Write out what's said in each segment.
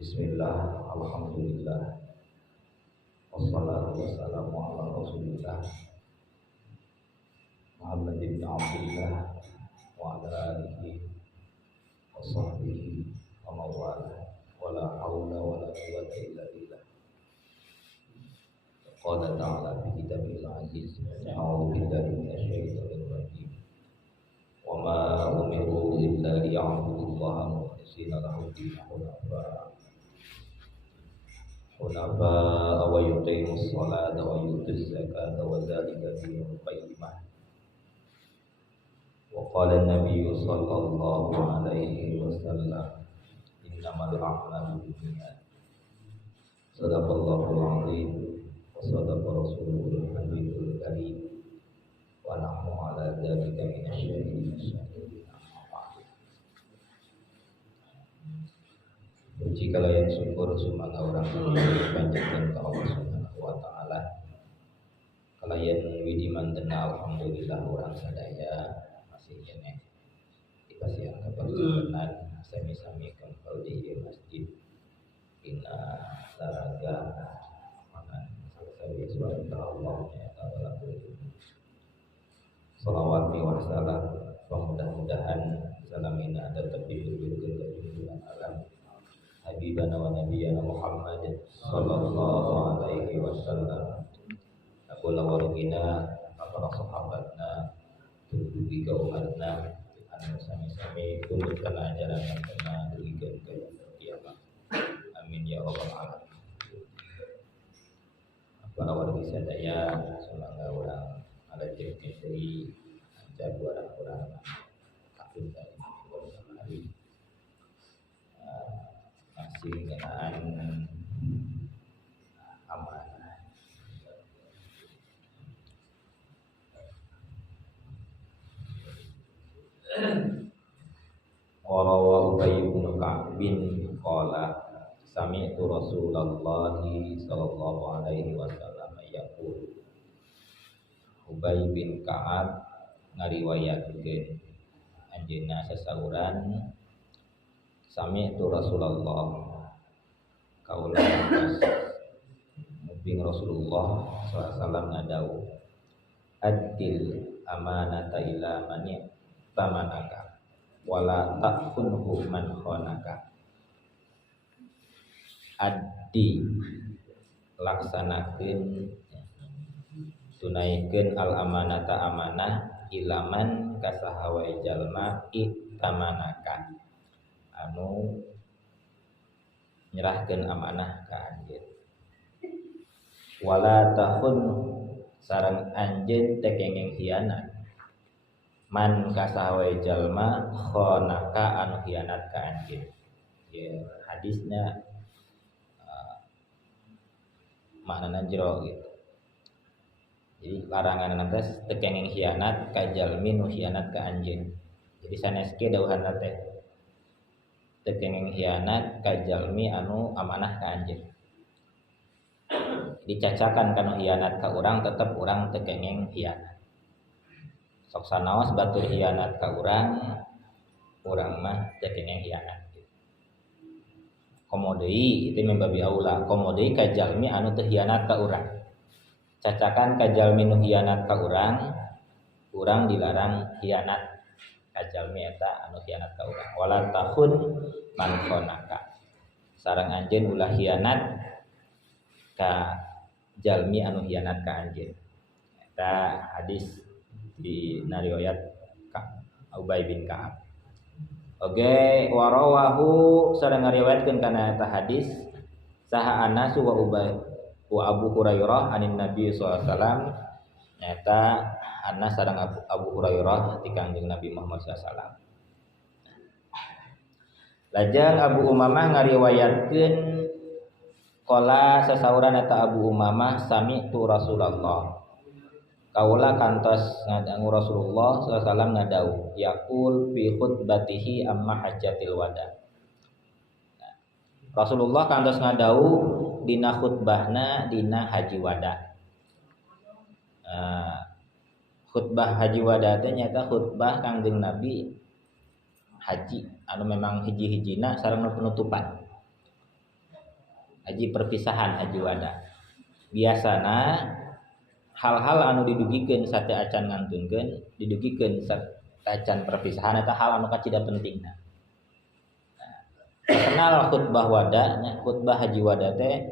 Bismillah, alhamdulillah, wassalatu wassalamu ala rasulillah Muhammad bin Abdullah wa ala alihi wa sahbihi wa mawala wa la hawla wa la quwwata illa billah. Qala ta'ala fi kitabil aziz, a'udzu billahi minasy syaithanir rajim. Wa ma umiru illa liya'budullaha mukhlishina lahu-d-din hunafa wa yuqimus salata wa yutuz zakata wa dzalika dinul qayyimah. Wa qala an-nabiy sallallahu alaihi wasallam innamal a'malu binniyat. Sadaqallahul azim wa sadaqa rasulul habibul karim wa nahnu ala dzalika minasyahidin syahidin. Puji kalayan syukur sumangga orang panjatkeun ka Allah Subhanahu wa taala. Kalayan widi mantena alhamdulillah urang sadaya masih keneh dipasihan kapanjenengan sami-sami kempel di masjid dina taraga manan sawi suara Allah ya taala. Shalawat wa salam mudah-mudahan salamina tetap diberikan kejujuran alam Habibana wa Nabiyana Muhammad sallallahu alaihi wasallam. Aqula warugina para sahabatna tubuhi ka umatna anu sami-sami tunduk kana ajaran yang kena dulikeun ka yaumul kiamat. Amin ya rabbal alamin. Para wargi sadaya sumangga urang ada cerita dari jago orang-orang kafir dari hari masih kenaan amanah. Warawa Ubay bin Ka'b qala sami'tu Rasulullah sallallahu alaihi wasallam yaqul. Ubay bin Ka'ab ngariwayatkeun anjeunna sasauran sami'tu Rasulullah kaula mubing Rasulullah sallallahu ngadau adil amanata ila man tamanaka wala takunhu man khonaka. Addi laksanakeun tunaikeun al amanata amanah ilaman kasahawai jalma itamanaka anu nyerahkeun amanah ka anjeun. Wala tahun sareng anjeun teu kenging hianat man kasahawai jalma khonaka anu hianat ka anjeun. Ya hadisnya maknana jero gitu. Jadi larangan nanti teu kenging hianat ka jalmi nu hianat ka anjeun. Jadi saneskeun dawuhanna teh teu kenging hianat ka jalmi anu amanah ka anjeun. Dicacakan kana hianat ka urang tetep urang teu kenging hianat. Sok sanaos batur hianat ka urang mah teu kenging hianat. Komo deui itu membabi aula, komo deui ka jalmi anu teu hianat ka urang. Cacakan ka jalmi nu hianat ka urang dilarang hianat ka jalmi eta anu hianat ka urang. Wala tahun man khonaka. Sareng anjeun ulah hianat ka jalmi anu hianat ka anjeun. Eta hadis di riwayat Ubay bin Ka'ab. Oke, warawahu sareng ngariwayatkeun kana eta hadis saha Anas wa Ubay wa Abu Hurairah anin Nabi sallallahu alaihi wasallam. Eta Anas sareng Abu Hurairah ti Kangjeng Nabi Muhammad sallallahu alaihi wasallam. Lajeng Abu Umamah ngariwayatkeun qala sasauran eta Abu Umamah sami'tu Rasulullah. Kaula kantos ngadangu Rasulullah sallallahu alaihi wasallam ngadau yaqul fi khutbatihi amma hajjatil wada. Rasulullah kantos ngadau dina khutbahna dina haji wada. Khutbah haji wada teh nyata khutbah Kangjeng Nabi haji anu memang hiji-hijina sareng penutupan. Haji perpisahan haji wada. Biasana hal-hal anu didugikeun sate acan ngantunkeun didugikeun sate acan perpisahan eta hal anu kacida pentingna. Terkenal khutbah wada nya khutbah haji wada teh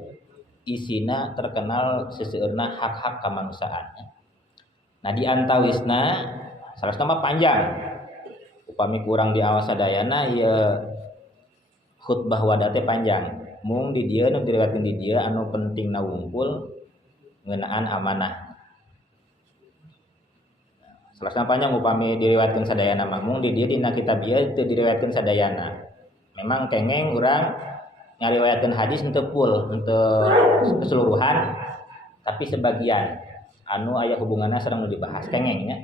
isina terkenal seseueurna hak-hak kamanusiaan. Nah di antawisna salasna mah panjang. Upami kurang di awas sadayana ieu khutbah wada teh panjang. Mung di dieu nu diriwayatkeun di dieu anu pentingna wungkul ngeunaan amanah. Salasna panjang upami diriwayatkeun sadayana mah mung di dieu dina kitab ieu teu diriwayatkeun sadayana. Memang kengeng urang ngariwayatkeun hadis henteu full, henteu keseluruhan, tapi sebagian anu aya hubunganna sareng nu dibahas kengeng nya.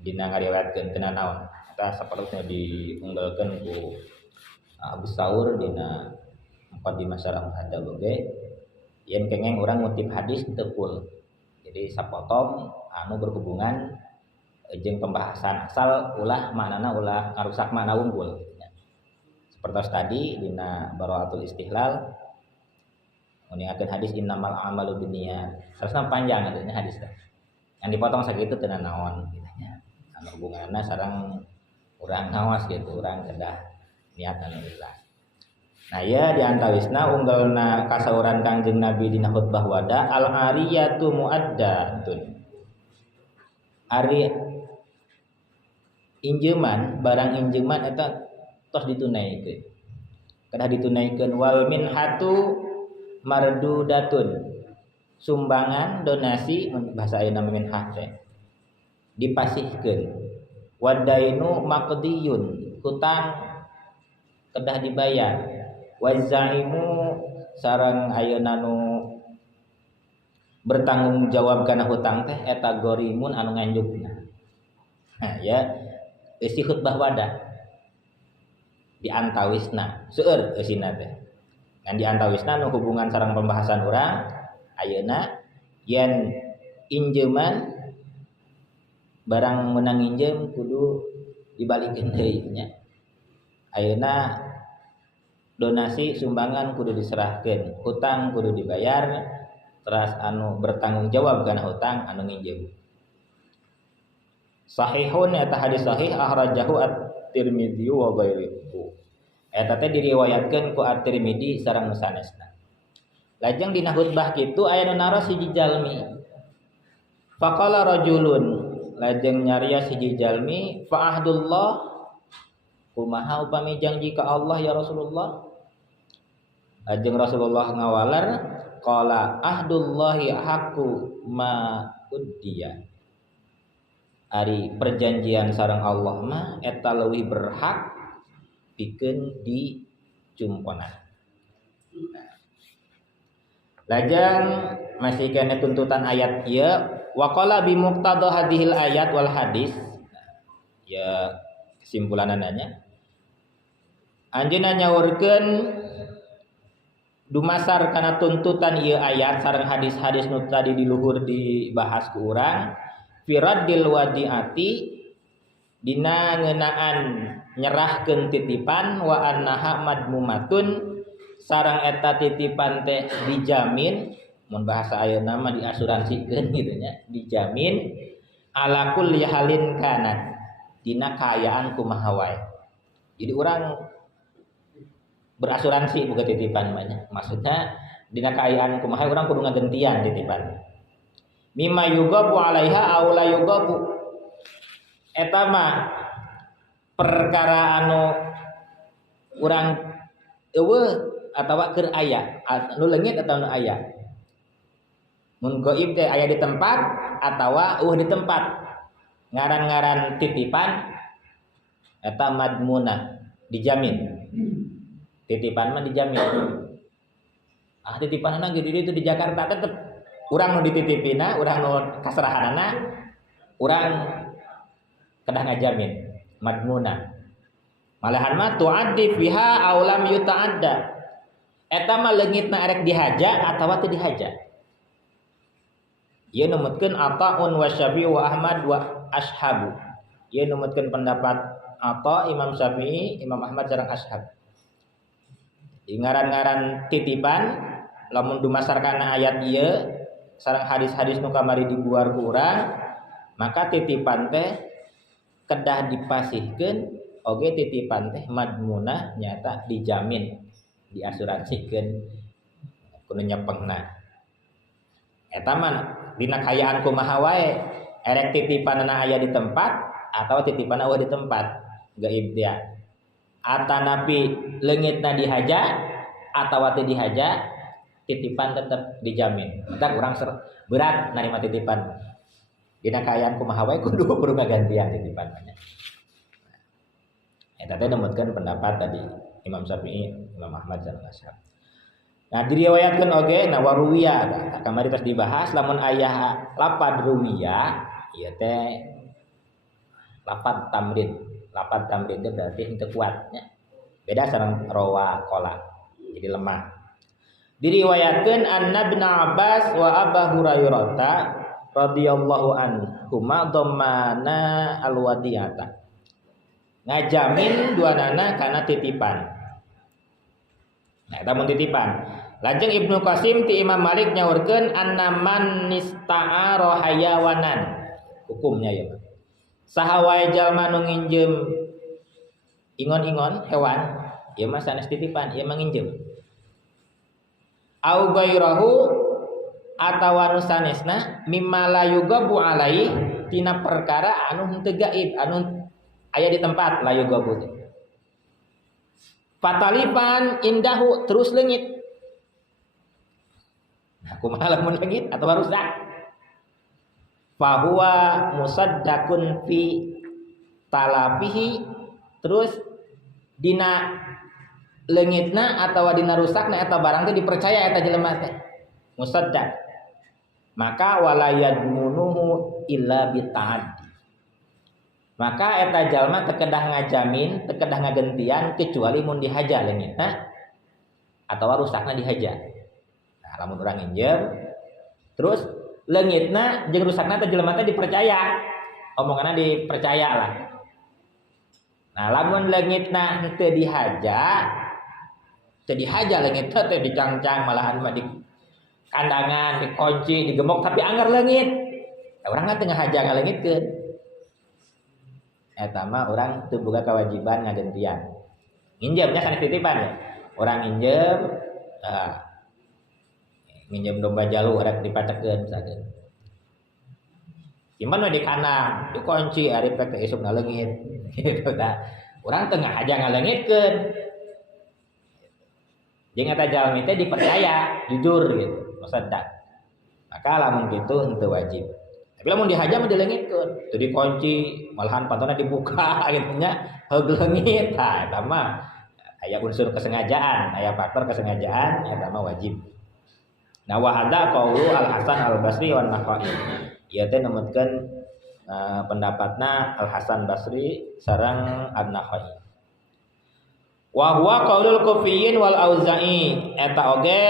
Dina ngariwayatkeun teu naon. Eta saperlusna diunggalkeun ku Abu Saur dina Muqaddimah Syarah Muhadzab oge. Yen kengeng urang ngutip hadis teu full. Jadi sapotong anu berhubungan jeung pembahasan asal ulah maknana ulah ngarusak makna wungkul. Seperti tadi dina Bara'atul Istihlal nguningakeun hadis innamal a'malu binniyat. Saresna panjang adanya hadis teh. Yang dipotong sakitu teu naon gitu nya. Anu hubunganna sareng urang ngawas gitu, urang kedah niat anu lillah. Nah ya di antawisna unggalna kasauran Kangjeng Nabi dina khutbah wada al-ariyatu muaddatun. Ari injeman barang injeman eta tos ditunaikeun. Kedah ditunaikeun wal minhatu mardudatun. Sumbangan donasi bahasa ayeuna minhah teh dipasihkeun. Wadainu maqdiyun, hutang kedah dibayar. Wazaimu sareng ayeuna nu bertanggung jawab kana hutang teh eta gorimun anu nganjukna. Nah ya isi khutbah wada di antawisna seueur eusina teh. Ngan di antawisna nu hubungan sareng pembahasan urang ayeuna yen injeman barang menang injem kudu dibalikeun deui nya. Ayeuna donasi sumbangan kudu diserahkeun, hutang kudu dibayar, teras anu bertanggung jawab kana hutang anu nginjem. Sahihun eta hadis sahih akhrajahu at-Tirmidzi wa ghairuhu. Eta teh diriwayatkeun ku at-Tirmidzi sareng sanesna. Lajeng dina khutbah kitu aya nu naros hiji jalmi. Faqala rajulun, lajeng nyarios hiji jalmi, fa ahdullah kumaha upami janji ka Allah ya Rasulullah. Lajeng Rasulullah ngawalar qala ahdullahi haqqu ma uddiya. Ari perjanjian sareng Allah mah eta leuwih berhak pikeun dicumponan. Lajeng masih kena tuntutan ayat ieu wa qala bi muqtada hadhil ayat wal hadis. Ya kesimpulanana nya anjeunna nyaurkeun dumasar kana tuntutan ieu ayat sareng hadis-hadis nu tadi di luhur dibahas ku urang firaddil wadiati dina ngeunaan nyerahkeun titipan wa annaha madmumatun sareng eta titipan teh dijamin mun bahasa ayeuna mah diasuransikeun kitu nya dijamin ala kulli halin kana dina kaayaan kumaha wae. Jadi urang berasuransi boga titipan mah nya. Maksudna dina kaayaan kumaha urang kudu ngagentian titipan. Mimma yugabu alaiha aw la yugabu. Eta mah perkara anu urang eueuh atawa keur aya, anu leungit atawa anu aya. Mun gaib teh aya di tempat atawa di tempat. Ngaran-ngaran titipan eta madmunah dijamin. Titipan mah dijamin. Titipanna ge di di Jakarta tetep urang nu dititipina, urang nu kaserahanana, urang kedah ngajamin madmunah. Malahan mah tu'addi fiha aw lam yuta'adda. Eta mah leungitna erek dihaja atawa teu dihaja. Ieu numutkeun Ata'un wa Syafi'i wa Ahmad wa ashabu. Ieu numutkeun pendapat Ata, Imam Syafi'i, Imam Ahmad sareng ashab. ngaran-ngaran titipan lamun dumasarkan ayat ieu sareng hadis-hadis nu kamari dibuar ku urang maka titipan teh kedah dipasihkeun oge titipan teh madmunah nyata dijamin diasuransikan kudu nyepengna eta mah dina kayaan kumaha wae erek titipanna aya di tempat atau titipanna eueuh di tempat gaib dia atanapi leungitna dihaja atawa teu dihaja titipan tetep dijamin entar urang berat narima titipan dina kayaan kumaha wae kudu ngagantian titipan banyak eta teh nemutkeun pendapat tadi Imam Syafi'i, Imam Ahmad dan Ashab. Nah diriwayatkeun oge na waruwiya kamari tos dibahas lamun aya lapad ruwiya ieu teh lapad tamrid. Lapad tamrid itu berarti henteu kuatnya. Beda sareng rawa qala. Jadi lemah. Diriwayatkeun anna Ibnu Abbas wa Abu Hurairah radhiyallahu anhuma dhammana alwadiyata. Ngajamin duanana kana titipan. Nah, eta mun titipan. Lajeng Ibnu Qasim ti Imam Malik nyaurkeun annaman nista'ara hayawanan. Hukumnya ya. Saha wae jalma nu nginjem ingon-ingon hewan, ieu mah sanes titipan, ieu mah nginjem. Au ghairahu atawa nu sanesna mimma la yugabu alai tina perkara anu henteu gaib, anu aya di tempat la yugabu. Fatalipan indahu terus leungit. Nah, kumaha lamun leungit atawa rusak? Fahuwa musaddaqun fi talafihi terus dina leungitna atawa dina rusakna eta barang teh dipercaya eta jelema teh musaddaq maka wala yadmunuhu illa bita'addi maka eta jalma teu kedah ngajamin teu kedah ngagentian kecuali mun dihaja leungitna atawa rusakna dihaja. Nah lamun urang nginjem terus leungitna jeung rusakna teh jelema teh dipercaya. Omonganna dipercaya lah. Nah, lamun leungitna henteu dihaja leungit teh dicangcang malahan mah di kandangan, dikunci, digemok tapi anggar leungit. Urang mah teu ngahaja ngaleungitkeun. Eta mah urang teu boga kewajiban ngagentian. Nginjemnya kan titipan ya. Urang nginjem nginjem domba jalu rek dipacekeun sakeun. Iman we di kandang, dikunci ari pek esuk ngaleungit. Gitu tah. Urang teu ngahaja ngaleungitkeun. Jeung eta jalmi teh dipercaya, jujur gitu, musaddaq. Maka lamun kitu henteu wajib. Tapi lamun dihaja mah dileungitkeun, teu dikunci, malahan pantona dibuka gitu nya, heug leungit. Tah eta mah aya unsur kesengajaan, aya faktor kesengajaan, eta mah wajib. Nah wa hadza qaulu Al-Hasan Al-Basri wan Nakhai. Ieu teh nemutkeun pendapatna Al-Hasan Basri sareng An-Nakhai. Wa huwa qaulul Kufiyyin wal Auza'i. Eta oge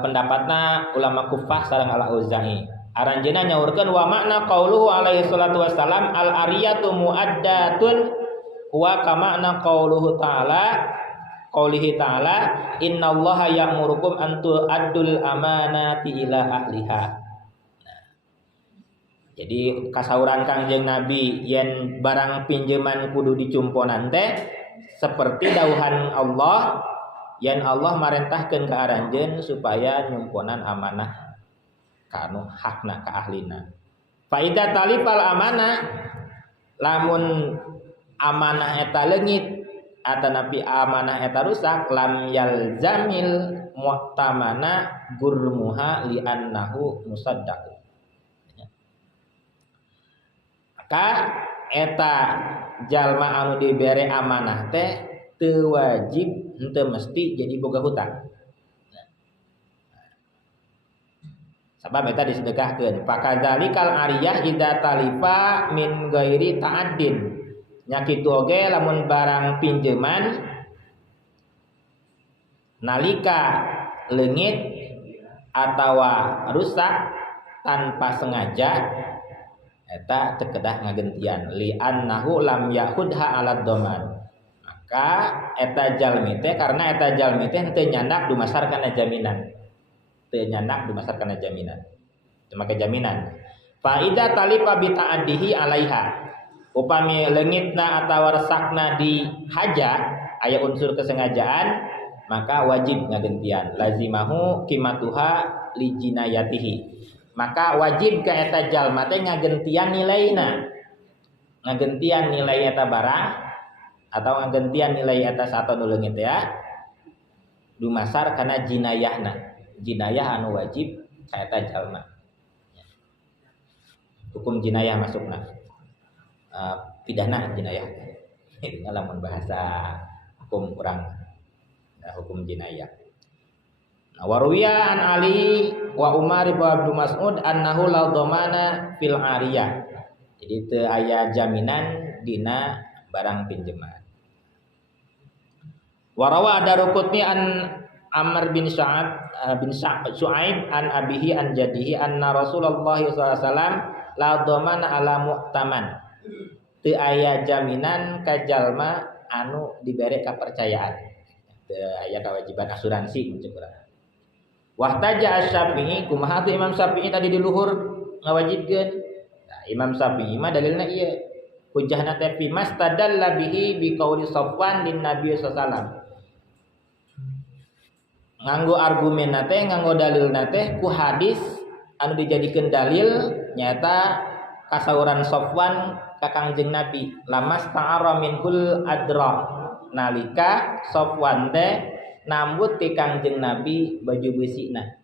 pendapatna ulama Kufah sareng Al-Auza'i. Aranjeunna nyaurkeun wa makna qauluhu alaihi salatu wassalam al-ariyatu muaddatun wa kama qauluhu ta'ala qaulihi ta'ala innallaha ya'murukum an tu'addul amanati ila ahliha. Nah, jadi kasauran Kangjeng Nabi yen barang pinjeman kudu dicumponan teh seperti dauhan Allah yen Allah marentahkeun ka aranjeun supaya nyumponan amanah kanu hakna ka ahlina. Fa idza talifal amanah lamun amanah eta leungit atanapi amanah eta rusak lam yalzamil muhtamana gurmuha li annahu musaddaq. Maka eta jalma anu dibere amanah teh teu wajib henteu mesti jadi boga hutang. Sabab eta disedekahkeun. Fakadzalikal ariyah idza talifa min ghairi ta'addin. Nya kitu oge lamun barang pinjeman nalika leungit atawa rusak tanpa sengaja eta teu kedah ngagentian li annahu lam yahudha alad dhaman maka eta jalmi teh karena eta jalmi teh teu nyandak dumasar kana jaminan. Teu nyandak dumasar kana jaminan. Teu make jaminan. Fa idza talifa bi ta'addihi 'alaiha. Upami leungitna atawa resakna di haja aya unsur kesengajaan maka wajib ngagentian. Lazimahu qimatuha li jinayatihi. Maka wajib ka eta jalma teh ngagentian nilaina. Ngagentian nilai eta barang atau ngagentian nilai eta sato nu leungit ya dumasar kana jinayahna. Jinayah anu wajib ka eta jalma. Hukum jinayah masukna. Pidana jinayah. Ini lamun bahasa hukum urang. Hukum jinayah. Nah, waruya an Ali wa Umar bin Abdul Mas'ud annahu la dhamana fil ariyah. Jadi teu aya jaminan dina barang pinjaman. Warawa Daruqutni an Amr bin Su'aib an abihi an jadihi anna Rasulullah sallallahu alaihi wasallam la dhamana ala muhtaman. Teu aya jaminan ka jalma anu dibere kapercayaan. Teu aya kewajiban asuransi menceuk. Wahtaja Asy-Syafi'i kumaha tu Imam Syafi'i tadi di luhur ngawajibkeun. Nah, Imam Syafi'i mah dalilna ieu. Hujjahna teh fi mastadalla bihi bi qauli Safwan lin Nabi sallallahu alaihi wasallam. Nganggo argumenna teh nganggo dalilna teh ku hadis anu dijadikeun dalil nyata kasauran Safwan ka Kangjeng Nabi lamas ta'ara minhul adra nalika Safwan teh nambut ti Kangjeng Nabi baju besina.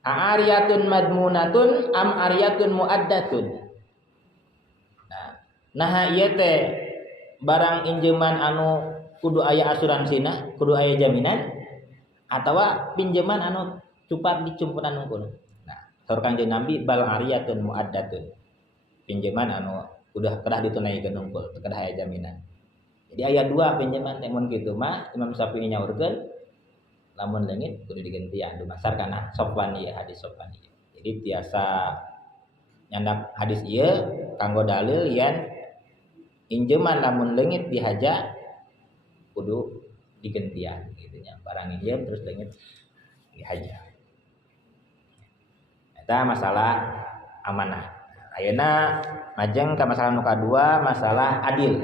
Ariyatun madmunatun am ariyatun muaddatun. Nah ieu teh barang injeman anu kudu aya asuransinya, kudu aya jaminan atawa pinjaman anu cupat dicumpunan unggul. Nah, saur Kangjeng Nabi bal ariyatun muaddatun. Pinjaman anu udah kedah ditunaikeun unggul, teu kedah aya jaminan. Jadi aya dua pinjaman teh mun kitu mah Imam Syafi'i nyaurkeun lamun leungit kudu digentian dumasar kana Safwan ieu hadis Safwan ieu. Jadi tiasa nyandak hadis ieu kanggo dalil yen injeman lamun leungit dihaja kudu digentian gitu nya. Barang injem terus leungit dihaja. Eta masalah amanah. Ayeuna majeng ka masalah nu kadua masalah adil.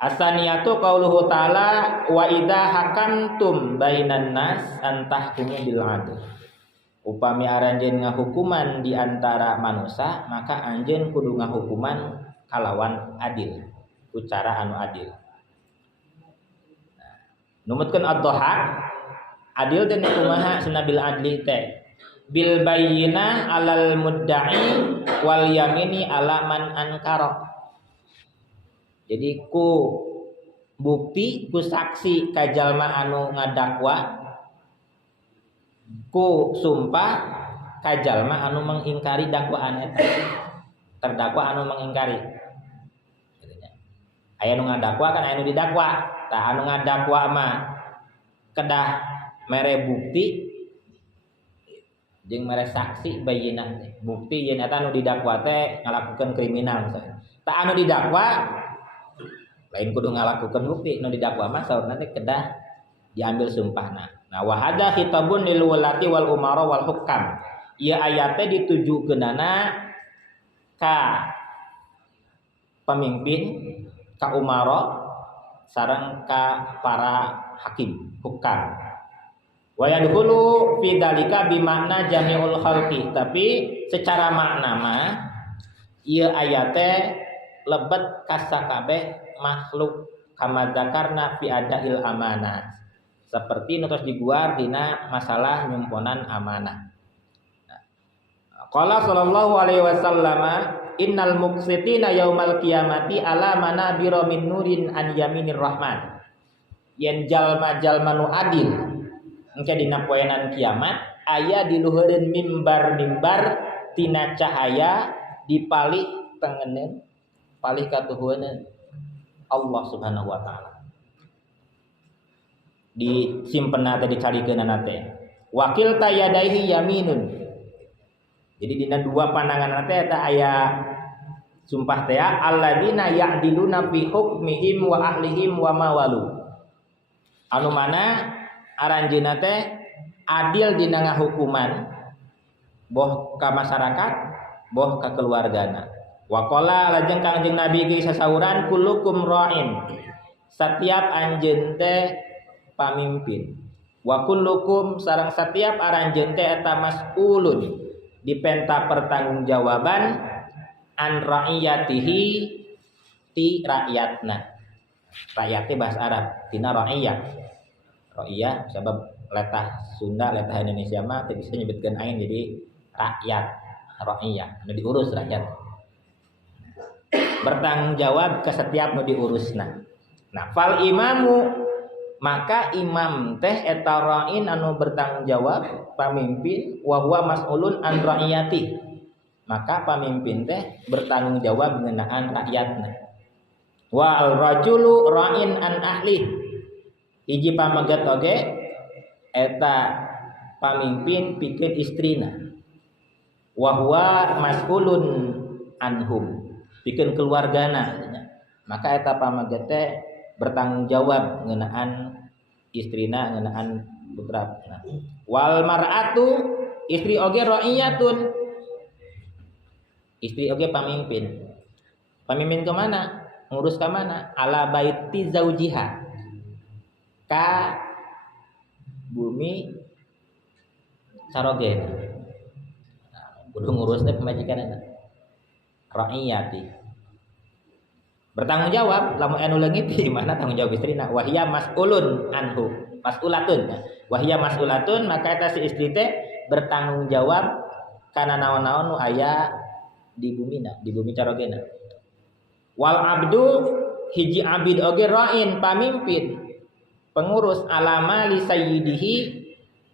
Asaniyatu qauluhu ta'ala wa idza hakamtum bainan nas antahkumu bil adl. Upami aranjeun ngahukuman di antara manusia maka anjeun kudu ngahukuman kalawan adil, ku cara anu adil. Numutkeun ad-dhaha adil teh kumaha sunabil adli teh bil bayyinah alal mudda'i wal yamini ala man ankara. Jadi ku bukti ku saksi ka jalma anu ngadakwa ku sumpah ka jalma anu mengingkari dakwaan eta. Terdakwa anu mengingkari. Aya nu ngadakwa kan aya nu didakwa. Tah anu ngadakwa mah kedah mere bukti jeung mere saksi bayyinah teh. Bukti yen eta anu didakwa teh ngalakukeun kriminal misalnya. Tah anu didakwa lain kudu ngalakukeun bukti nu didakwa mah saurna teh kedah diambil sumpahna. Nah wa hadza khitabun lil walati wal umara wal hukam. Ieu aya teh ditujukeunana ka pemimpin, ka umara sareng ka para hakim, hukam. Wa yadkhulu fi dzalika bi makna jami'ul khalqi, tapi secara makna mah ieu aya teh lebet ka sakabeh makhluk kama dzakarna fi adail amanah. Seperti nu tos diguar dina masalah nyumponan amanah. Qala sallallahu alaihi wasallam innal muqsitina yaumal qiyamati ala manabira min nurin an yaminir rahman. Yen jalma-jalma nu adil engke dina poenan kiamat aya di luhureun mimbar-mimbar tina cahaya dipalih tengeneun palih katuhueun Allah Subhanahu wa taala. Disimpenna teh dicarikeunana teh. Wakil tayadaihi yaminun. Jadi dina dua pandangan teh eta aya Sumpah teh alladzina ya'diluna fi hukmihim wa ahlihim wa mawalu. Anu mana aranjeunna teh adil dina ngahukuman boh ka masyarakat, boh ka keluargana. Wa qala lajeng Kangjeng Nabi ge sasauran kullukum ra'in. Setiap anjeun teh pamimpin. Wa kullukum sareng setiap aranjeun teh eta mas'ulun dipenta pertanggungjawaban an ra'iyatihi ti rakyatna. Rakyatnya bahasa Arab, tina ra'iyah. Ra'iyah sebab letah Sunda, letah Indonesia mah teu bisa nyebutkeun ain jadi rakyat, ra'iyah, nu diurus rakyat. Bertanggung jawab ke setiap nu diurusna. Nah, fal imamu maka imam teh eta ra'in anu bertanggung jawab, pamimpin wa huwa mas'ulun an ra'iyati. Maka pamimpin teh bertanggung jawab ngeunaan rakyatna. Wa al-rajulu ra'in an ahli. Hiji pamaget oge eta pamimpin pikeun istrina. Wa huwa mas'ulun anhum. Pikeun keluargana. Maka eta pamaget teh bertanggung jawab ngeunaan istrina, ngeunaan putra. Wal mar'atu istri oge ra'iyatun. Istri oge pamimpin. Pamimpin ke mana? Ngurus ke mana? Ala baiti zaujiha. Ka bumi sarogena. Kudu ngurus teh pamajikanana. Ra'iyati. Bertanggung jawab lamun anu leungit di mana tanggung jawab istrina? Wahia mas'ulun anhu. Mas'ulatun. Wahia mas'ulatun maka eta si istri teh bertanggung jawab kana naon-naon nu aya di bumi carogena. Wal abdu hiji abid oge ra'in pamimpin pengurus alama li sayyidihi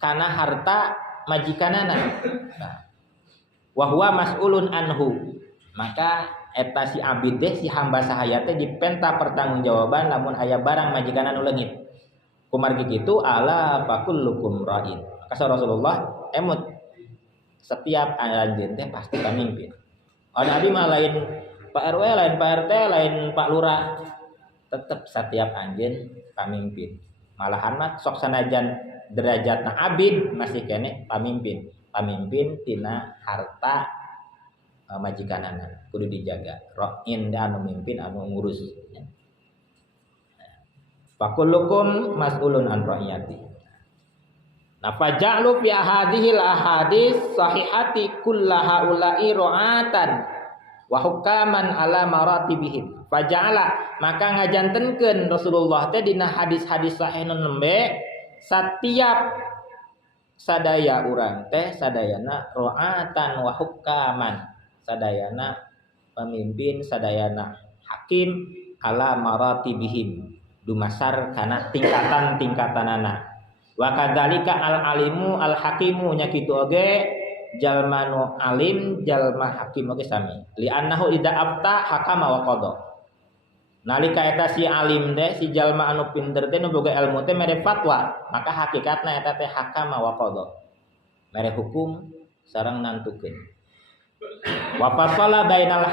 kana harta majikanana. Wa huwa mas'ulun anhu. Maka eta si abid teh si hamba sahaya teh dipenta pertanggungjawaban lamun aya barang majikanana nu leungit. Kumargi kitu ala fakullukum ra'in. Maka Rasulullah emut setiap anjeun teh pasti pamimpin. Ada abdi mah lain Pak RW, lain Pak RT, lain Pak Lurah. Tetep setiap anjeun pamimpin. Malahan mah sok sanajan derajatna abid masih kene pamimpin. Pamimpin tina harta majikanana kudu dijaga. Ra'in anu mimpin anu ngurus. Fakullukum mas'ulun an ra'iyati. Nah, faja'lu fi hadhil ahadits sahihati kullaha ulai ra'atan wa hukaman ala maratibihim. Faja'ala maka ngajantenkeun Rasulullah teh dina hadis-hadis sahih nu nembe setiap sadaya urang teh sadayana ra'atan wa hukaman. Sadayana pemimpin, sadayana hakim ala maratibihim. Dumasar kana tingkatan-tingkatanana. Wa kadzalika al-alimu al-hakimu nya kitu oge jalma nu alim jalma hakim oge sami li annahu idza afta hakama wa qada. Nalika eta si alim teh si jalma anu pinter teh nu boga ilmu teh mere fatwa maka hakikatna eta teh hakama wa qada mere hukum sareng nantukeun. Wa fasala bainal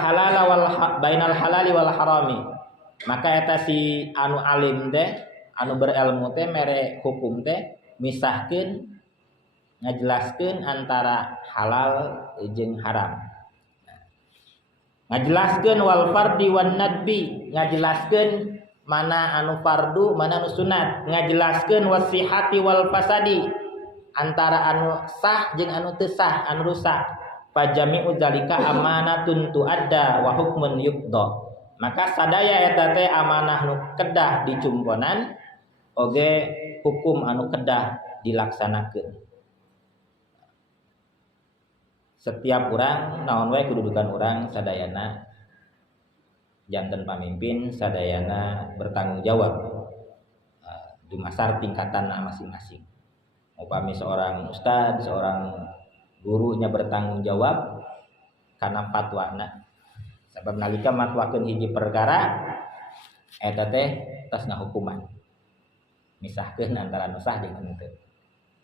halali wal harami maka eta si anu alim teh anu berilmu teh mere hukum teh misahkeun ngajelaskeun antara halal jeung haram. Ngajelaskeun wal fardi wan nadbi, ngajelaskeun mana anu fardu, mana anu sunat, ngajelaskeun wasihati wal fasadi, antara anu sah jeung anu teu sah, anu rusak. Fajami'u zalika amanatun tuadda wa hukmun yuqda. Maka sadaya eta teh amanah nu kedah dicumponan oge hukum anu kedah dilaksanakeun. Setiap urang naon wae kedudukan urang sadayana janten pamimpin, sadayana bertanggung jawab dumasar tingkatan masing-masing. Upami seorang ustaz, seorang gurunya bertanggung jawab karena fatwana. Sebab nalika matwakeun hiji perkara eta teh tos ngahukuman. Misahkeun antara nu sah jeung anu teu.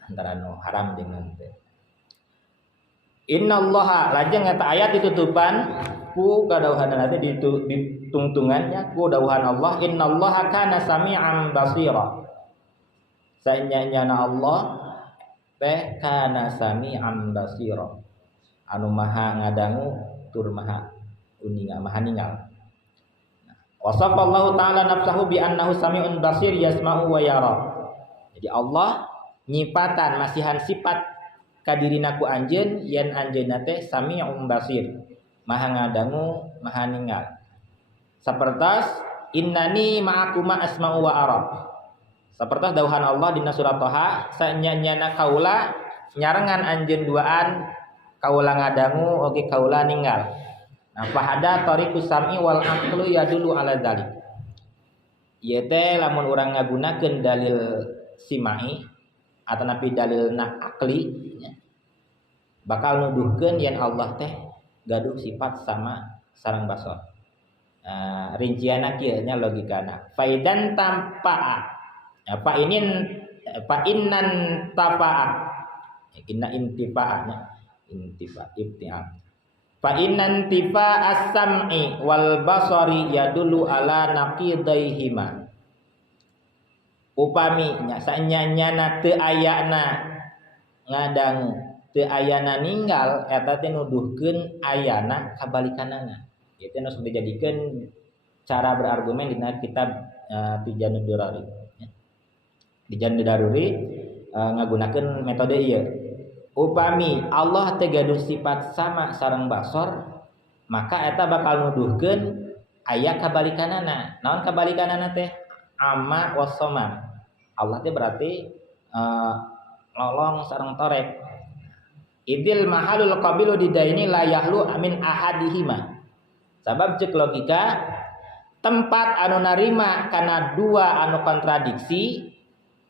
Antara nu haram jeung anu teu. Innallaha lajeng eta ayat ditutupan ku kadauhanna teh ditungtungannya ku dauhan Allah innallaha kana sami'an basira. Saenyana Allah teh kana sami'an basira. Anu maha ngadangu tur maha uninga maha ningal. Wasafallahu ta'ala nafsahu bi annahu sami'un basir yasma'u wa yara. Jadi Allah nyipatan masihan sifat kadirina ku anjeun yen anjeunna teh sami'un basir. Maha ngadangu, maha ningal. Sapertos innani ma'akuma asma'u wa ara. Sapertos dauhan Allah dina surat Thaha sanyanyana kaula nyarengan anjeun duaan kaula ngadangu oge kaula ninggal. Nah, fahada tariqus sam'i wal aqlu yadullu ala dzalik. Ieu teh lamun urang ngagunakeun dalil simai atau napi dalil akli ya, bakal nuduhkeun yen Allah teh gaduh sifat sama sareng basor. Rincianna kieu nya logikana. Faidan tampa'a. Fa innan tapa'a. Inna intifa'anya ibti'a. Fa innan tifa as-sam'i wal basari yadullu ala naqidaihima. Upami nya sanyanyana teu ayana ngadangu, teu ayana ninggal eta teh nuduhkeun ayana kabalikanana. Ieu teh nu dijadikeun cara berargumen dina kitab Tijanud Durari. Tijanud Durari ngagunakeun metode ieu. Upami Allah teh gaduh sifat sama sareng basor, maka eta bakal nuduhkeun aya kabalikanana. Naon kabalikanana teh? Ama wasoma. Allah teh berarti lolong sareng torek. Idil mahalul qabilu didaini la yahlu amin ahadihima. Sabab cek logika tempat anu narima kana dua anu kontradiksi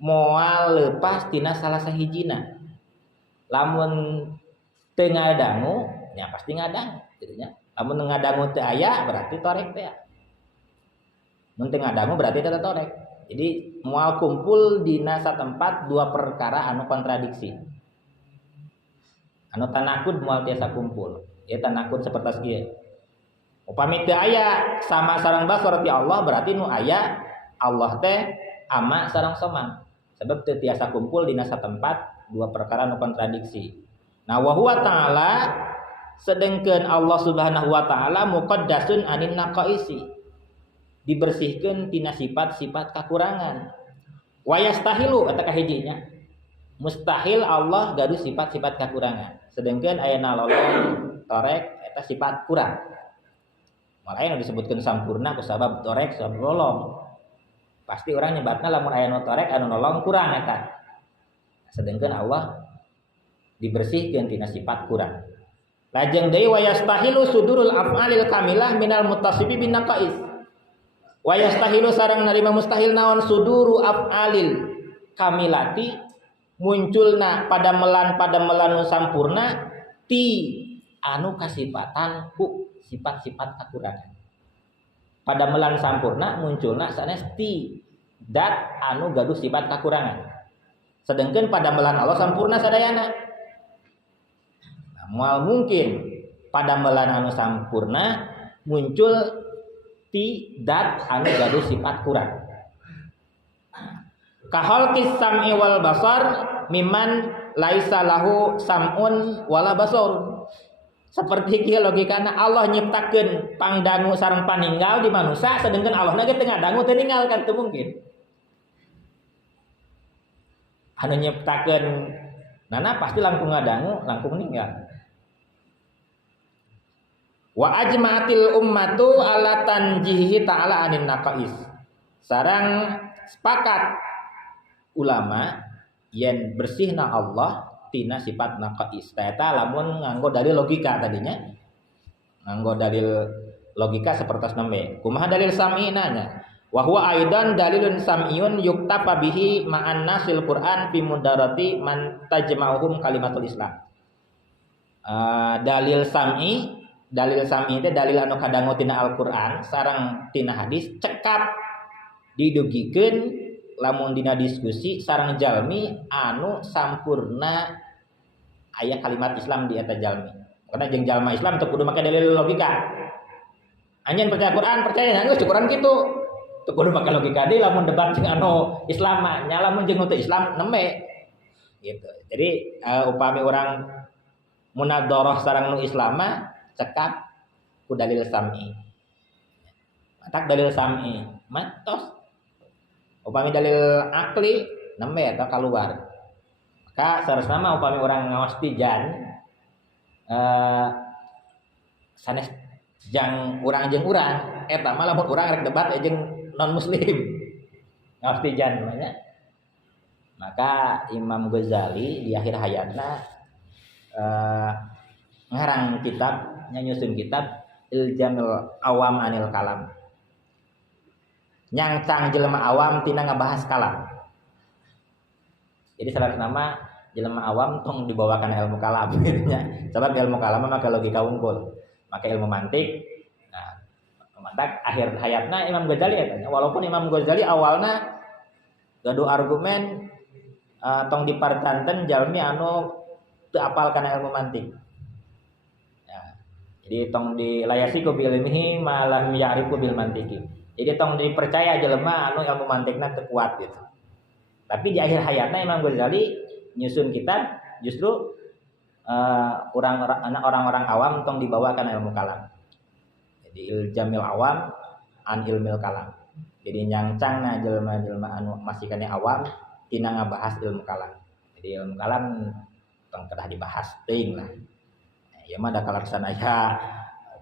moal leupas tina salah sahijina. Lamun teu ngadangu nya pasti ngadang gitu nya. Lamun ngadangu teu aya berarti torek teh. Mun teu ngadangu berarti teu torek. Jadi moal kumpul dina satempat dua perkara anu kontradiksi. Anu tanakud moal tiasa kumpul. Ya tanakud sapertos kieu. Upami teu aya sama sareng basor ti Allah berarti nu aya Allah teh ama sareng somang. Sebab teu tiasa kumpul dina satempat dua perkara anu kontradiksi. Nah, wa huwa ta'ala sedengkeun Allah Subhanahu wa taala muqaddasun anin naqaisi. Dibersihkeun tina sifat-sifat kakurangan. Wa yastahilu eta kahijinya. Mustahil Allah gaduh sifat-sifat kakurangan. Sedengkeun ayeuna lolong torek eta sifat kurang. Makanya disebutkeun sampurna ku sabab torek sabab lolong. Pasti orang nyebatna lamun aya nu torek anu nolong kurang eta. Sedengkeun Allah dibersihkeun tina sifat kurang. Lajeng deui wa yastahilu sudurul af'alil kamilah minal muttasibi bin naqais. Wa yastahilu sareng narima mustahil naon suduru af'alil kamilati munculna padamelan nu sampurna ti anu kasifatan ku sifat-sifat kakurangan. Padamelan sampurna munculna sanes ti dat anu gaduh sifat kakurangan. Sedengkeun padamelan Allah sampurna sadayana. Nah, moal mungkin padamelan anu sampurna muncul ti dat anu gaduh sifat kurang. Kahalqis sam'i wal basar miman laisa lahu sam'un wala basar. Seperti kieu logikana Allah nyiptakeun pangdangu sareng paninggal di manusia sedengkeun Allahna ge teu ngadangu teu ninggal kan teu mungkin. Anu nyiptakeun nana pasti langkung ngadangu, langkung ninggal. Wa ajma'atil ummatu ala tanjihi ta'ala anin naqais. Sareng sepakat ulama yen bersihna Allah tina sifat naqais. Eta lamun nganggo dalil logika tadinya. Nganggo dalil logika sapertos nembe. Kumaha dalil sam'ina nya? Wa huwa aidan dalilun sam'iyun yuktafa bihi ma'an nasil Qur'an fi mudarati man tajma'uhum kalimatul Islam. Dalil sam'i teh dalil anu kadangu tina Al-Qur'an sareng tina hadis cekap didugikeun lamun dina diskusi sareng jalmi anu sampurna aya kalimat Islam di eta jalmi. Karena jeung jalma Islam teu kudu make dalil logika. Anjeun percaya Quran, percaya geus Quran kitu. Teu kudu make logika deui lamun debat jeung anu Islam nya lamun jeung teu Islam nembe. Gitu. Jadi upami orang munadharah sareng nu Islam mah cekap ku dalil sam'i. Matak dalil sam'i, matos. Upami dalil akli nembe eta kaluar. Maka saresna mah upami orang ngaos tijan sanes jang urang jeung urang eta mah lamun urang rek debat jeung non muslim ngaos tijan namanya. Maka Imam Ghazali di akhir hayatna ngarang kitab nyusun kitab Iljamil Awam Anil Kalam. Nyangcang jelema awam tina ngabahas kalam. Jadi salah nama jelema awam tong dibawakan ilmu kalam gitu nya. Sebab ilmu kalam maka logika unggul. Maka ilmu mantik. Nah, mantak akhir hayatna Imam Ghazali ya. Walaupun Imam Ghazali awalna gaduh argumen tong dipartanten jalmi anu teu apal kana ilmu mantik. Jadi tong dilayasi ku bil ilmihi ma lam ya'rifu bil mantiki. Jadi tong dipercaya jelema anu ilmu mantikna teu kuat gitu. Tapi di akhir hayatna Imam Ghazali nyusun kitab justru orang-orang awam tong dibawakan ilmu kalam. Jadi Iljamil Awam an Ilmil Kalam. Jadi nyangcangna jelema-jelema anu masih kana awam tina ngabahas ilmu kalam. Jadi ilmu kalam tong kedah dibahas teuing lah. Ya mah da kalaksana ya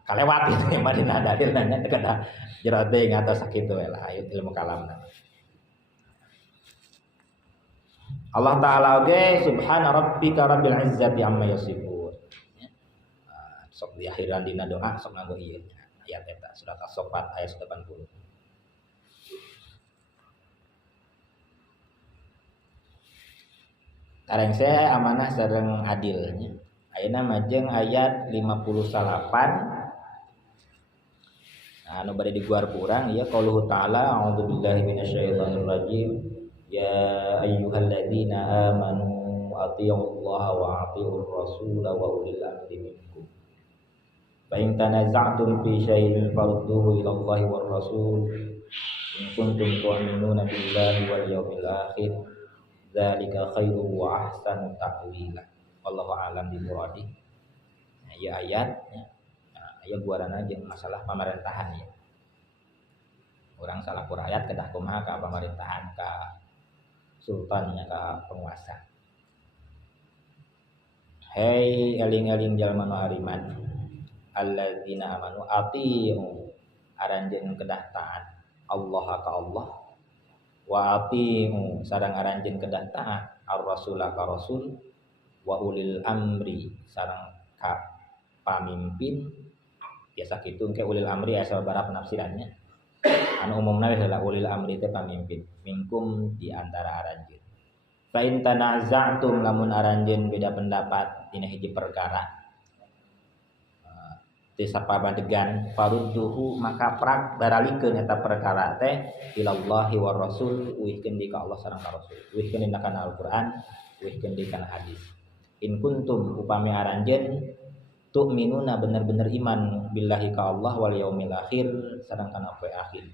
kalewat gitu ya mah dina dalil nanya teu kada jero teuing atau sakitu lah ilmu kalam. Allah taala oge subhana rabbika rabbil izzati amma yasifun. Sok di akhiran dina doa sok nganggo ieu ayat eta surat as-saffat ayat 80. Kareng saya amanah sareng adilnya. Ayeuna majeng ayat 58. Nah, anu bade diguar kurang ya qauluhu ta'ala a'udzubillahi minasyaitonir rajim ya ayyuhalladzina amanu athi'ullaha wa athi'ur rasula wa ulil amri minkum. Fa in tanaza'tum fi syai'in farudduhu ila Allahi war rasul in kuntum tu'minuna billahi wal yawmil akhir dzalika khairu wa ahsanu ta'wila. Wallahu a'lam bimuradi. Nah, ieu ayat ya. Nah, aya guarana jeung masalah pamerintahan ya. Urang salah ayat kedah kumaha ka pamerintahan ka sultannya ka penguasa. Hei eling-eling jalma nu hariman alladzina amanu atiu aranjeun kedah taat Allah ka Allah wa atiu sareng aranjeun kedah taat ar-rasul ka rasul wa ulil amri sareng ka pamimpin biasa kitu engke ulil amri asa sabaraha penafsirannya anu umumna adalah ulil amri teh pamimpin minkum di antara aranjeun fa in tanaza'tum lamun aranjeun beda pendapat dina hiji perkara teu sapabadegan farudduhu maka prak baralikeun eta perkara teh ilallahi war rasul uihkeun di ka Allah sareng ka rasul uihkeun dina kana Al-Qur'an uihkeun di kana hadis. In kuntum upami aranjeun tu'minuna bener-bener iman billahi ka Allah wal yaumil akhir sareng kana poe akhir.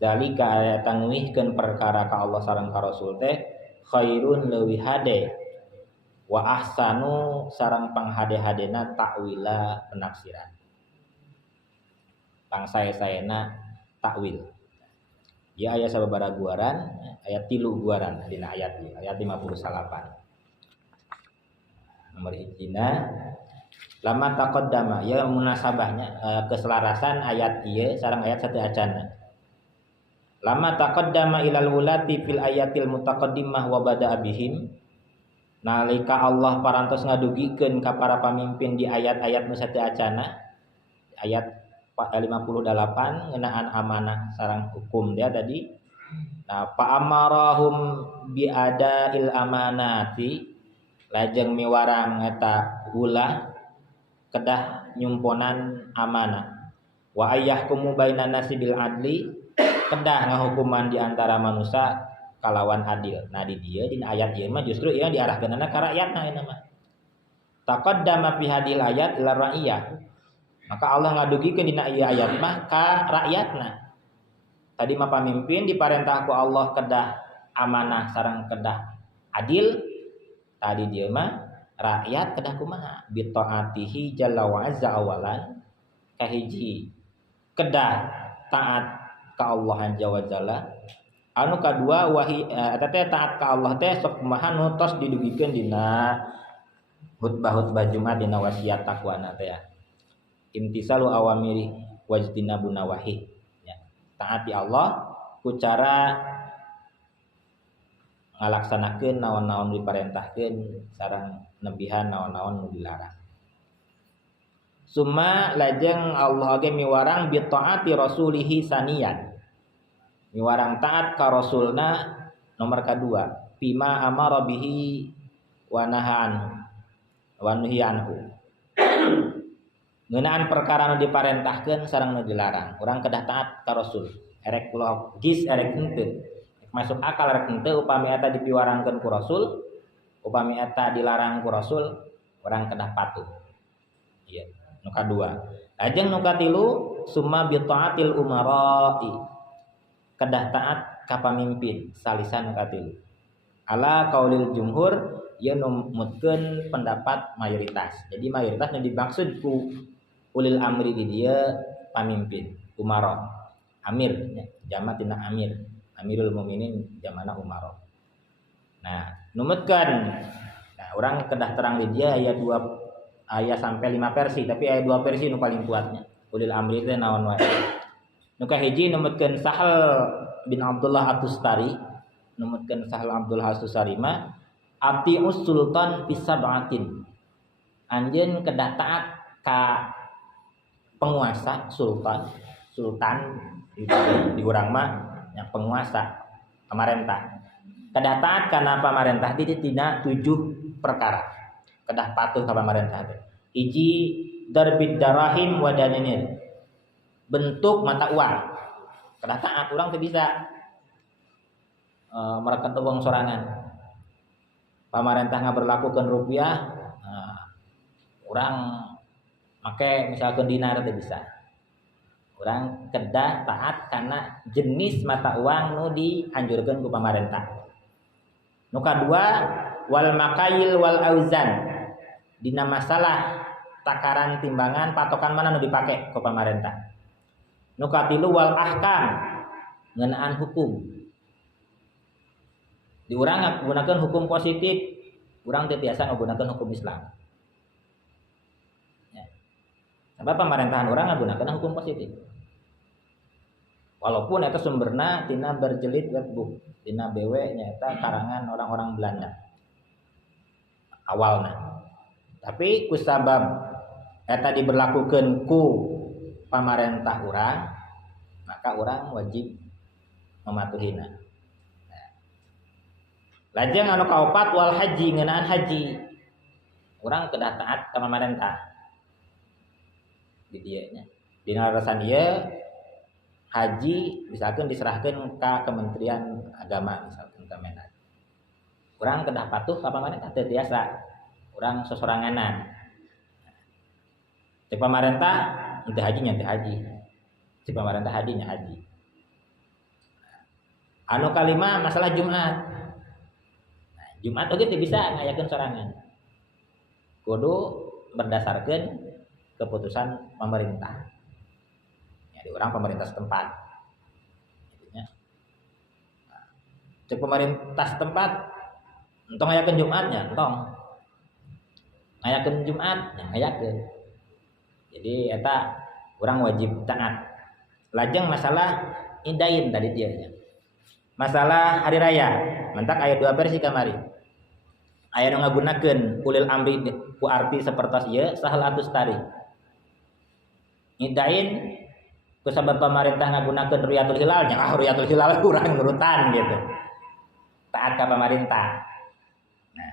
Zalika eta nguihkeun perkara ka Allah sareng ka Rasul teh khairun leuwih hade wa ahsanu sareng panghade-hadena ta'wila penafsiran. Pangsae-saena takwil. Ya aya sababaraha guaran, ayat 3 guaran dina ayat ieu, ayat 58. Nomor hijina lama taqaddama ya munasabahnya keselarasan ayat ieu sareng ayat satu acanna. Lama taqaddama ilal wulati fil ayatil mutaqaddimah wa bada'a bihim nalika Allah parantos ngadugikeun ka para pamimpin di ayat-ayat nu satu acanna ayat 58 ngeunaan amanah sareng hukum dia tadi. Nah fa amarahum bi ada'il amanati lajeng miwarang eta ulah kedah nyumponan amanah wa ayyahkumu bainan nasi bil adli kedah ngahukuman di antara manusia kalawan adil. Nah di dieu dina ayat ieu mah justru ieu diarahkeunana ka rakyatna ieu mah taqaddama fi hadil ayat ila ra'iyah Maka Allah ngadugikeun dina ieu ayat mah ka rakyatna. Tadi mah pamimpin diparentah ku Allah kedah amanah sareng kedah adil. Tadi dia mah rakyat kedah kumaha bi taatihi jalla wa azza awalan kahiji kedah taat ka Allah azza wa jalla. Anu kadua wahi eta teh taat ka Allah teh sok kumaha nu tos didugikeun dina khutbah Jumat dina wasiat takwana teh ya. Imtisalu awamiri wajtinabu nawahi ya. Taati Allah ku cara ngalaksanakeun naon-naon diparentahkeun sareng nebihan naon-naon nu dilarang. Summa lajeng Allah ge miwarang bi taati rasulihi saniyan. Miwarang taat ka rasulna nomor kadua, bima amara bihi wa nahaan wa nuhi anhu. Ngeunaan perkara nu diparentahkeun sareng nu dilarang. Urang kedah taat ka rasul. Erek logis erek henteu. Masuk akal rek henteu upami eta dipiwarangkeun ku rasul, upami eta dilarang ku rasul, urang kedah patuh. Ieu nu kadua. Lajeng nu katilu summa bi taatil umara'i. Kedah taat ka pamimpin salisan nu katilu. Ala qaulil jumhur ieu numutkeun pendapat mayoritas. Jadi mayoritas nu dimaksud ku ulil amri di dieu pamimpin, umara. Amir jamak tina amir. Amirul Mukminin jamana umara. Nah, numutkeun. Nah, urang kedah terang di dia aya sampai 5 versi, tapi aya 2 versi nu paling kuatnya. Ulil amri teh naon wae. Nu kahiji numutkeun Sahal bin Abdullah At-Tustari, numutkeun Sahal Abdullah At-Tustari mah atius sultan fi sab'atin. Anjeun kedah taat ka penguasa sultan di urang mah yang penguasa pemerintah. Kedah taat kana pamarentah di tina 7 perkara. Kedah patuh ka pamarentah teh. Hiji darbid darahim wa daninir. Bentuk mata uang. Kedah taat urang teh bisa mereket uang sorangan. Pamarentah ngaberlakukeun rupiah, urang make misalkan dinar teh bisa. Urang kedah taat karena jenis mata uang nu dianjurkeun ku pamarentah. Nu kadua wal makail wal auzan. Dina masalah takaran timbangan patokan mana nu dipake ku pamarentah. Nu katilu wal ahkam ngeunaan hukum. Di urang ngagunakeun hukum positif, urang teh biasa ngagunakeun hukum Islam. Sebab pemerintahan orang menggunakan hukum positif. Walaupun itu sumberna tina berjelit webbook, tina BW nyata karangan orang-orang Belanda. Awalna. Tapi kusabab eta diberlakukeun ku pamarentah urang, maka urang wajib mematuhina. Lajeng anu kaopat wal haji ngeunaan haji. Urang kedah taat ka pamarentah. Di dieu nya dina rasan ieu haji misalkan diserahkeun ka Kementerian Agama misalkan ka Menag. Urang kedah patuh ka pamarentah teu tiasa urang sosoranganan. Cek pamarentah teu haji nya teu haji. Cek pamarentah haji nya haji. Anu kalima masalah Jumat. Nah, Jumat oge teu bisa ngayakeun sorangan. Kudu berdasarkeun keputusan pemerintah. Jadi orang pemerintah setempat. Nah, cek pemerintah setempat entong ngayakeun Jumatnya, entong. Ngayakeun Jumat, ngayakeun. Jadi eta orang wajib taat. Lajeng masalah indain tadi dia nya. Masalah hari raya, mentak aya 2 versi kamari. Aya nu ngagunakeun ulil amri ku arti sapertos ieu Sahal At-Tustari. Ngidain kusabab pemerintah ngagunakeun ruyatul hilal nya ruyatul hilal urang nurutan gitu. Taat ka pemerintah. Nah,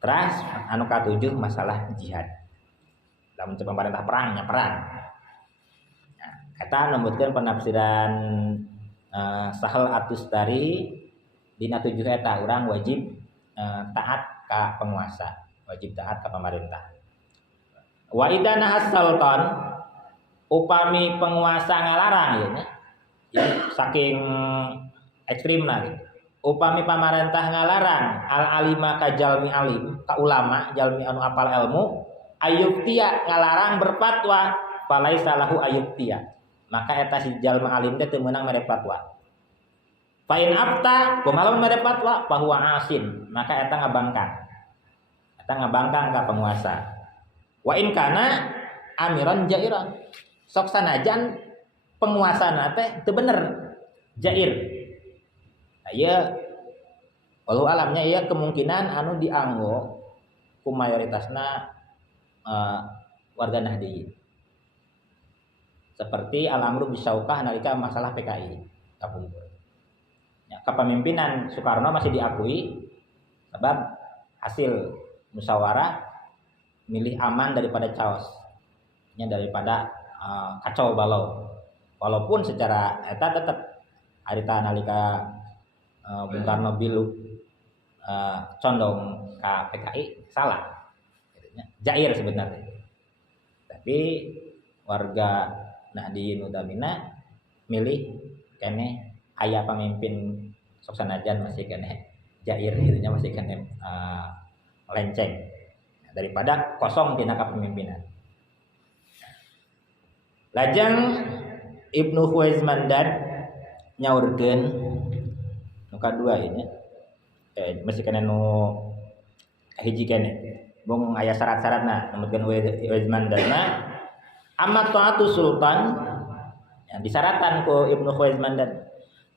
terus anu katujuh masalah jihad. Lamun pemerintah perang nya perang. Nah, eta numbutkeun penafsiran Sahal At-Tustari dina 7 eta urang wajib taat ka penguasa, wajib taat ka pemerintah. Wa idza nahas sultan upami penguasa ngalarang ya saking ekstrimna gitu. Upami pamarentah ngalarang al alima ka jalmi alim ka ulama jalmi anu apal ilmu ayubtia ngalarang berfatwa falaisa lahu ayubtia maka eta si jalma alim teh teu meunang mere fatwa fa in afta kumaha mere fatwa bahwa asin maka eta ngabangkang ka penguasa wa in kana amiran jairan sok sanajan penguasana teh teu bener jair aya walau alamnya ya kemungkinan anu dianggo ku mayoritasna warga Nahdliyin seperti al-amru bisaukah nalika masalah PKI kapungkur ya, kepemimpinan Soekarno masih diakui sebab hasil musyawarah milih aman daripada chaos daripada kacau balau walaupun secara eta tetap harita nalika Bung Karno bilu condong ke PKI salah jair sebenarnya tapi warga Nahdliyin Udamina milih kene aya pemimpin sok sanajan masih kene jair gitu masih kene lenceng daripada kosong tina kepemimpinan lajeng Ibnu Khuwaizmandan nyaurkeun kadua ini masih kena nu hiji kene bong aya syarat-syaratna numutkeun Khuwaizmandana amma taatu sultan yang disyaratkan ku Ibnu Khuwaizmandan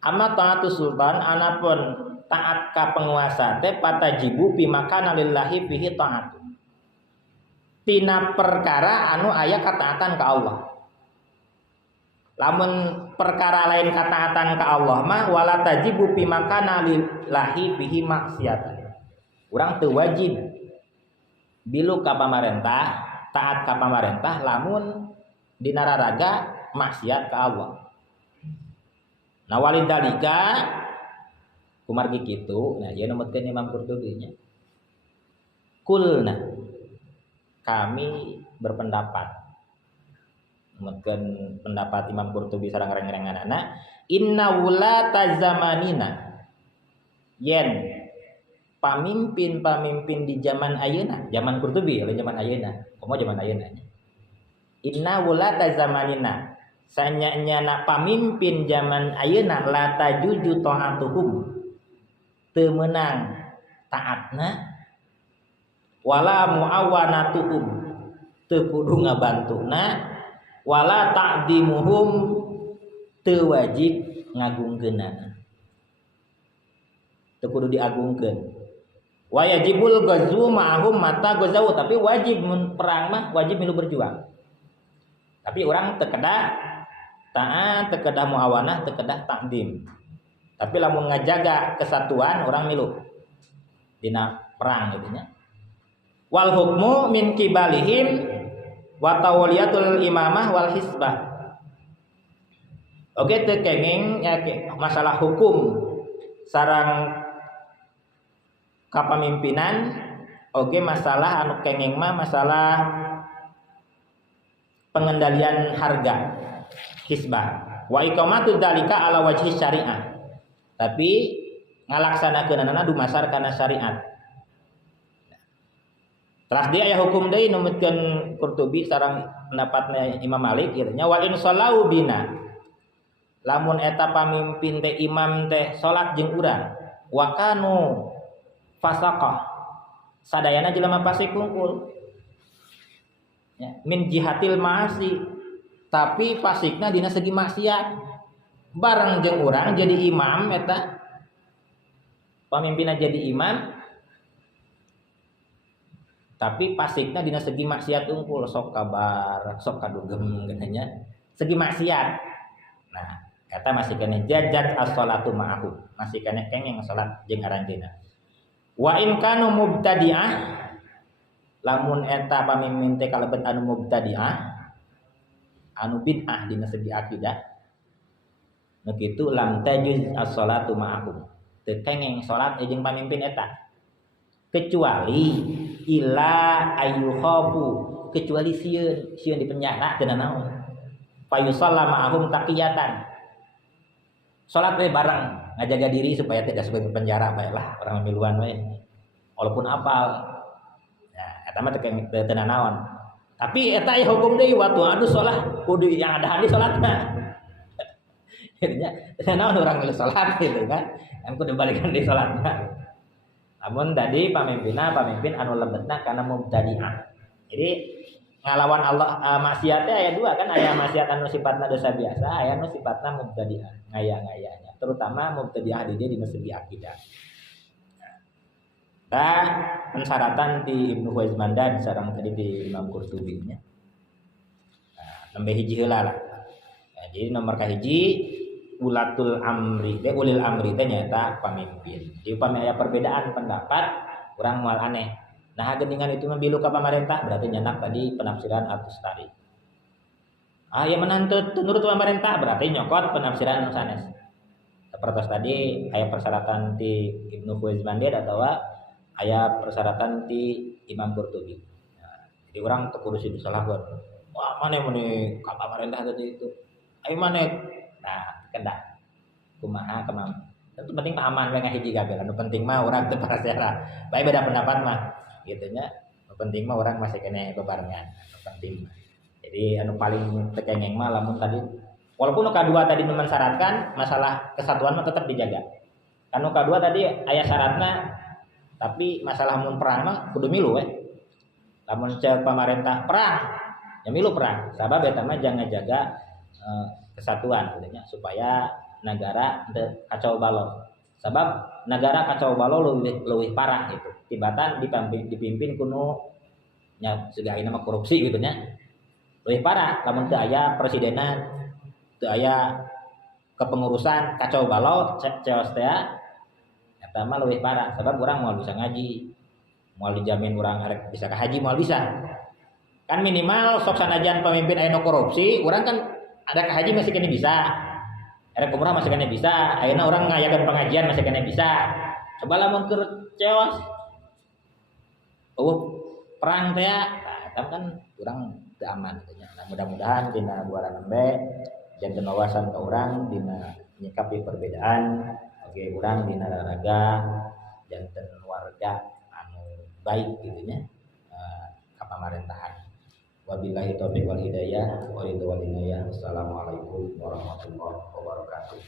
amma taatu sultan anapun taat ka penguasa teh patajibu bi makana lillahi fihi taat tina perkara anu aya kataatan ka Allah lamun perkara lain kataatan ke Allah mah wala tajibu fi makana lillahi bihi maksiat. Urang teu wajib bilu ka pamarentah, taat ka pamarentah lamun dina raraga maksiat ka Allah. Nah walidalika kumargi kitu, nah ieu numutkeun Imam Qurtubi nya. Kulna kami berpendapat mungkin pendapat Imam Qurtubi sareng reng-renganana inna wulata zamanina yen pamimpin di zaman ayeuna zaman Qurtubi oleh zaman ayeuna komo zaman ayeuna inna wulata zamanina sanyanya pamimpin zaman ayeuna la tajuju taatuhum teu meunang taatna wala muawanatuhum teu kudu ngabantuna wala ta'dimuhum teu wajib ngagungkeunana teu kudu diagungkeun wa yajibul ghazwu ma'hum mata ghazau tapi wajib mun perang mah wajib milu berjuang tapi orang teu kedah taat teu kedah muawanah teu kedah ta'dim tapi lamun ngajaga kesatuan orang milu dina perang gitu nya wal hukmu min kibalihim wa tawliyatul imamah wal hisbah. Oke teu kenging masalah hukum sareng kapamimpinan oge masalah anu kenging mah masalah pengendalian harga hisbah wa iqamatu dzalika ala wajhi syariah tapi ngalaksanakeunana dumasar kana syariat. Teras dia aya hukum deui numutkeun Qurtubi sareng pendapatna Imam Malik kieu nya wa in sallau bina lamun eta pamimpin teh imam teh salat jeung urang wa kanu fasaqah sadayana jelema fasik kungkul ya min jihatil ma'asi tapi fasikna dina segi maksiat bareng jeung urang jadi imam eta pamimpinna jadi imam tapi pasikna dina segi maksiat unggul sok kabar sok kadugem genanya segi maksiat nah kata masih kena jajat as-sholatu ma'ahu masih kena kengeng salat jeung aranjeunna wa in kanu mubtadi'ah lamun eta pamimpin teh kalebet anu mubtadi'ah anu bid'ah dina segi akidah nu kitu lam tajuz as-sholatu ma'ahu teu kengeng salat jeung pamimpin eta kecuali ila ayyukhafu kecuali sieun di penjara teu naon fayusalla ma'ahum taqiyatan. Salat we bareng, ngajaga diri supaya tidak sebagai penjara baiklah orang miluan we. Walaupun apal. Nah, eta mah teu naon. Tapi eta aya hukum deui waktu adu salat kudu yang ada hadis salatna. Akhirnya naon urang geus salat gitu kan. Kan kudu balikan di salatna. Namun tadi pamimpin anu lebetna karena mubtadi'ah. Jadi ngalawan Allah maksiatnya aya dua kan, aya maksiat anu sifatna dosa biasa, aya anu sifatna mubtadi'ah, ngaya-ngayanya. Terutama mubtadi'ah di segi akidah. Nah, pensyaratan di Ibnu Huwaizmandan sareng tadi di Imam Qurtubi nya. Nah, nembe hiji heula lah. Nah, jadi nomor kahiji ulil amri teh nyata pamimpin. Jadi upami aya perbedaan pendapat, urang moal aneh. Nah, geuningan itu membilu ka pamarentah berarti nyenak tadi penafsiran At-Tustari. Ya menantut nurut pamarentah berarti nyokot penafsiran anu sanes. Seperti tadi aya persyaratan di Ibnu Huwaizmandan atau aya persyaratan di Imam Qurtubi. Nah, jadi orang teu kudu disalahkeun. Wah, mane ka pamarentah tadi itu. Ai mane. Nah, kendak kumaha kemam. Itu penting mah aman we ngahiji kabeh. Anu penting mah urang teu parasera. Bae beda pendapat mah. Gitu nya. Anu penting mah urang masih kene bebarengan. Anu penting mah. Jadi anu paling tekengeng mah lamun tadi walaupun nu kadua tadi mensyaratkan masalah kesatuan mah tetap dijaga. Anu kadua tadi aya syaratna tapi masalah mun perang mah kudu milu we. Lamun ceuk pamarentah perang, ya milu perang. Sabab eta mah jangan jaga kesatuan gitu supaya negara teu kacau balau. Sabab negara kacau balau leuwih parah gitu. Tibatan dipimpin kuno nya segala mah korupsi gitu nya. Leuwih parah lamun teu aya presidenan, teu aya kepengurusan kacau balau ceos teh eta mah leuwih parah. Sabab urang moal bisa ngaji, moal dijamin urang arek bisa ka haji moal bisa. Kan minimal sok sanajan pemimpin aya nu korupsi, urang kan ada ke haji masih kena bisa, ada umrah masih kena bisa, ayeuna orang ngayakeun pengajian masih kena bisa. Coba lamun keur ceos, perang teh, nah, kan urang teu aman gitu nya. Nah, mudah-mudahan dina buaran nembe janten wawasan ka urang dina nyikapi perbedaan, oge urang dina raraga janten warga anu baik gitu nya ka pamarentahan. Wabillahi taufiq wal hidayah wa ridwan wal inayah. Wassalamualaikum warahmatullahi wabarakatuh.